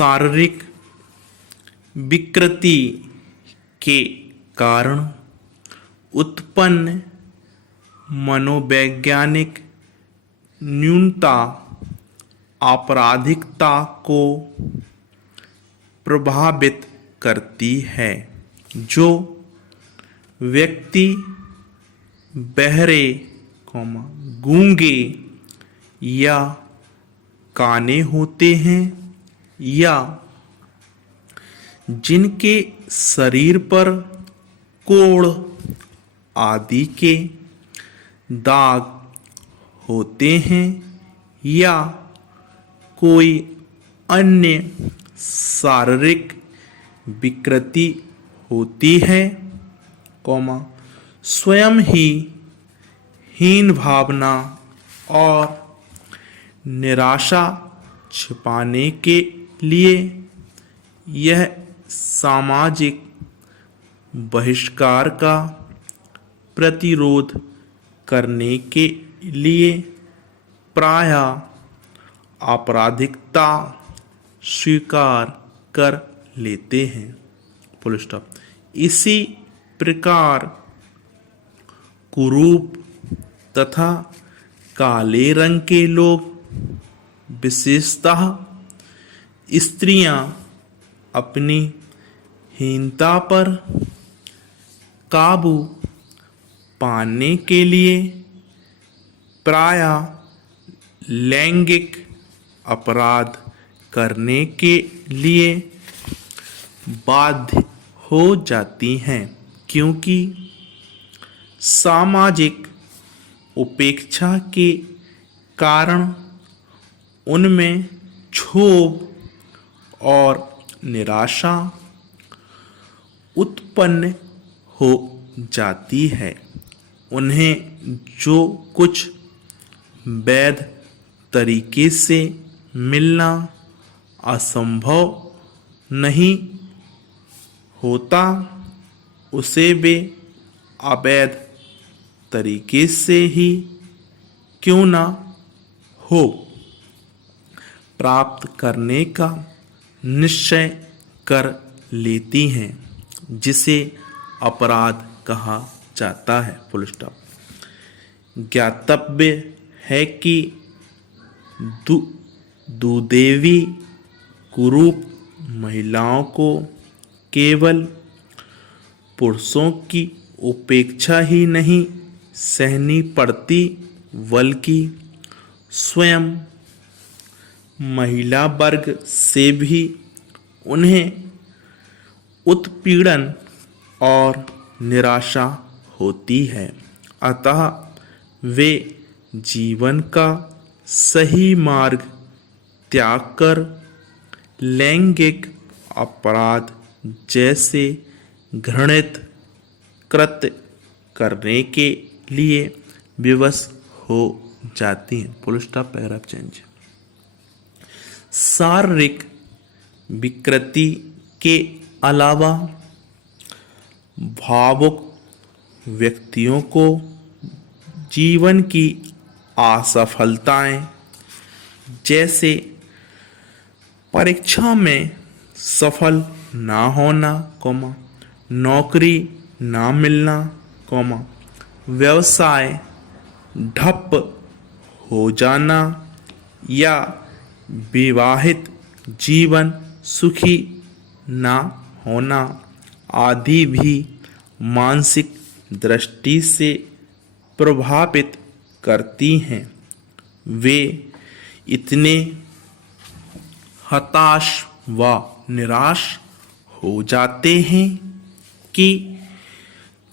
शारीरिक विकृति के कारण उत्पन्न मनोवैज्ञानिक न्यूनता आपराधिकता को प्रभावित करती है। जो व्यक्ति बहरे, गूंगे या काने होते हैं या जिनके शरीर पर कोढ़ आदि के दाग होते हैं या कोई अन्य शारीरिक विकृति होती है, स्वयं ही हीन भावना और निराशा छिपाने के लिए यह सामाजिक बहिष्कार का प्रतिरोध करने के लिए प्रायः आपराधिकता स्वीकार कर लेते हैं। Full stop. इसी प्रकार कुरूप तथा काले रंग के लोग, विशेषतः स्त्रियां, अपनी हीनता पर काबू पाने के लिए प्रायः लैंगिक अपराध करने के लिए बाध्य हो जाती हैं, क्योंकि सामाजिक उपेक्षा के कारण उनमें क्षोभ और निराशा उत्पन्न हो जाती है। उन्हें जो कुछ वैध तरीके से मिलना असंभव नहीं होता, उसे वे अवैध तरीके से ही क्यों ना हो प्राप्त करने का निश्चय कर लेती हैं, जिसे अपराध कहा जाता है। Full stop. ज्ञातव्य है कि दुदेवी कुरूप महिलाओं को केवल पुरुषों की उपेक्षा ही नहीं सहनी पड़ती, बल्कि स्वयं महिला वर्ग से भी उन्हें उत्पीड़न और निराशा होती है। अतः वे जीवन का सही मार्ग त्याग कर लैंगिक अपराध जैसे घृणित कृत्य करने के लिए विवश हो जाती हैं। Full stop. Paragraph change. शारीरिक विकृति के अलावा भावुक व्यक्तियों को जीवन की असफलताएं, जैसे परीक्षा में सफल ना होना, नौकरी ना मिलना, व्यवसाय ठप हो जाना या विवाहित जीवन सुखी ना होना आदि भी मानसिक दृष्टि से प्रभावित करती हैं। वे इतने हताश व निराश हो जाते हैं कि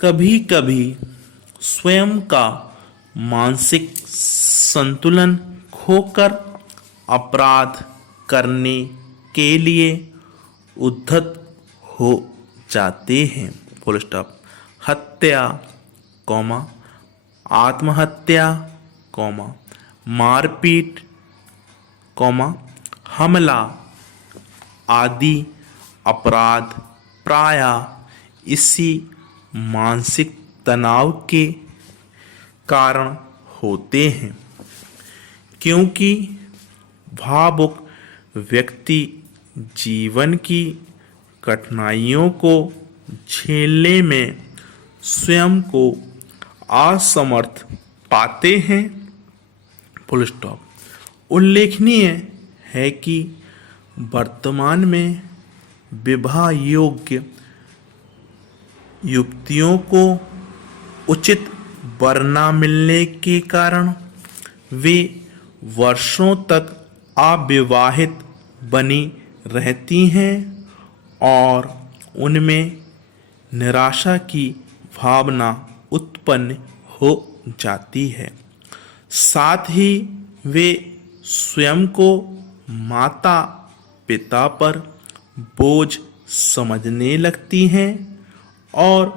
कभी-कभी स्वयं का मानसिक संतुलन खोकर अपराध करने के लिए उद्धत हो जाते हैं। Full stop. हत्या, आत्महत्या, मारपीट, हमला आदि अपराध प्रायः इसी मानसिक तनाव के कारण होते हैं, क्योंकि भावुक व्यक्ति जीवन की कठिनाइयों को झेलने में स्वयं को असमर्थ पाते हैं। Full stop. उल्लेखनीय है कि वर्तमान में विवाह योग्य युवतियों को उचित वर न मिलने के कारण वे वर्षों तक अविवाहित बनी रहती हैं और उनमें निराशा की भावना उत्पन्न हो जाती है। साथ ही वे स्वयं को माता पिता पर बोझ समझने लगती हैं और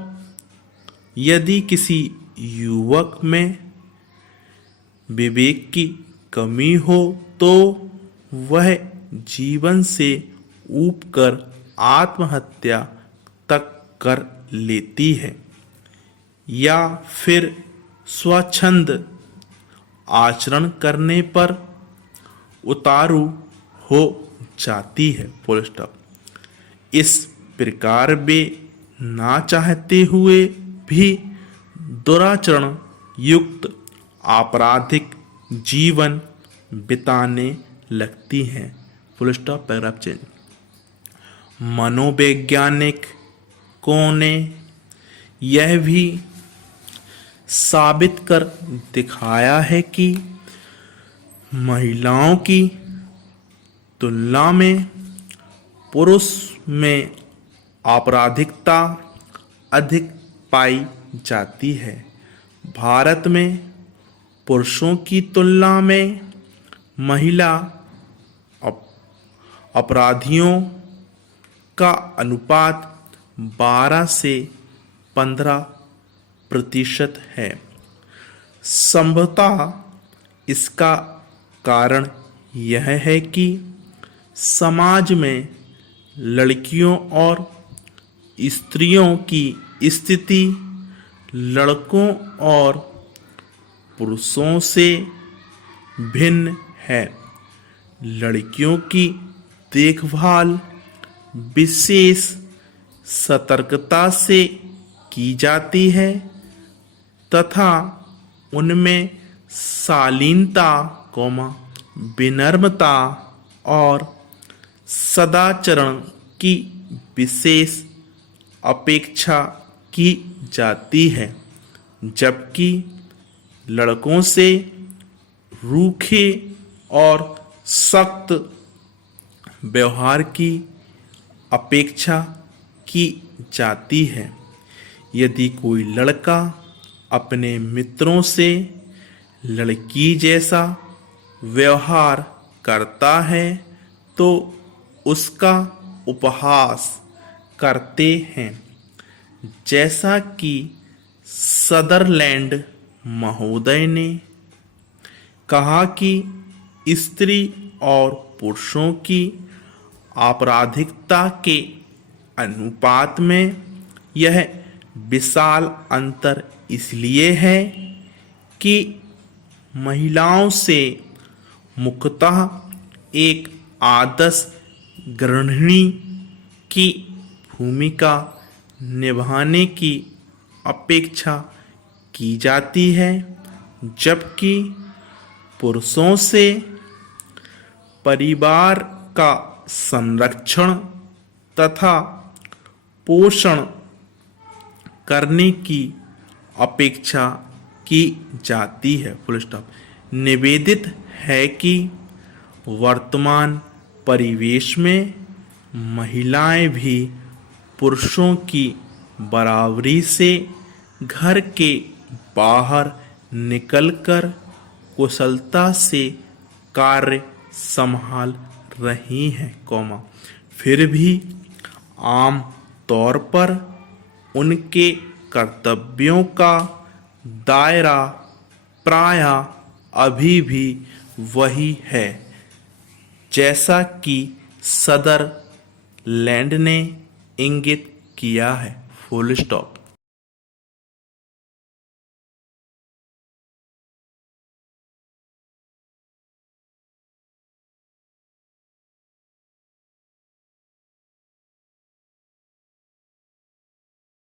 यदि किसी युवक में विवेक की कमी हो तो वह जीवन से ऊबकर आत्महत्या तक कर लेती है या फिर स्वच्छंद आचरण करने पर उतारू हो जाती है। Full stop. इस प्रकार वे ना चाहते हुए भी दुराचरण युक्त आपराधिक जीवन बिताने लगती हैं। Full stop. Paragraph change. मनोवैज्ञानिकों ने यह भी साबित कर दिखाया है कि महिलाओं की तुलना में पुरुष में आपराधिकता अधिक पाई जाती है। भारत में पुरुषों की तुलना में महिला अपराधियों का अनुपात 12 से 15% है। संभवतः इसका कारण यह है कि समाज में लड़कियों और स्त्रियों की स्थिति लड़कों और पुरुषों से भिन्न है। लड़कियों की देखभाल विशेष सतर्कता से की जाती है तथा उनमें शालीनता, विनम्रता और सदाचरण की विशेष अपेक्षा की जाती है, जबकि लड़कों से रूखे और सख्त व्यवहार की अपेक्षा की जाती है। यदि कोई लड़का अपने मित्रों से लड़की जैसा व्यवहार करता है तो उसका उपहास करते हैं, जैसा कि सदरलैंड महोदय ने कहा कि स्त्री और पुरुषों की आपराधिकता के अनुपात में यह विशाल अंतर इसलिए है कि महिलाओं से मुख्यतः एक आदर्श गृहिणी की भूमिका निभाने की अपेक्षा की जाती है, जबकि पुरुषों से परिवार का संरक्षण तथा पोषण करने की अपेक्षा की जाती है। Full stop. निवेदित है कि वर्तमान परिवेश में महिलाएं भी पुरुषों की बराबरी से घर के बाहर निकलकर कुशलता से कार्य संभाल रही हैं, फिर भी आम तौर पर उनके कर्तव्यों का दायरा प्रायः अभी भी वही है जैसा कि सदरलैंड ने इंगित किया है। Full stop.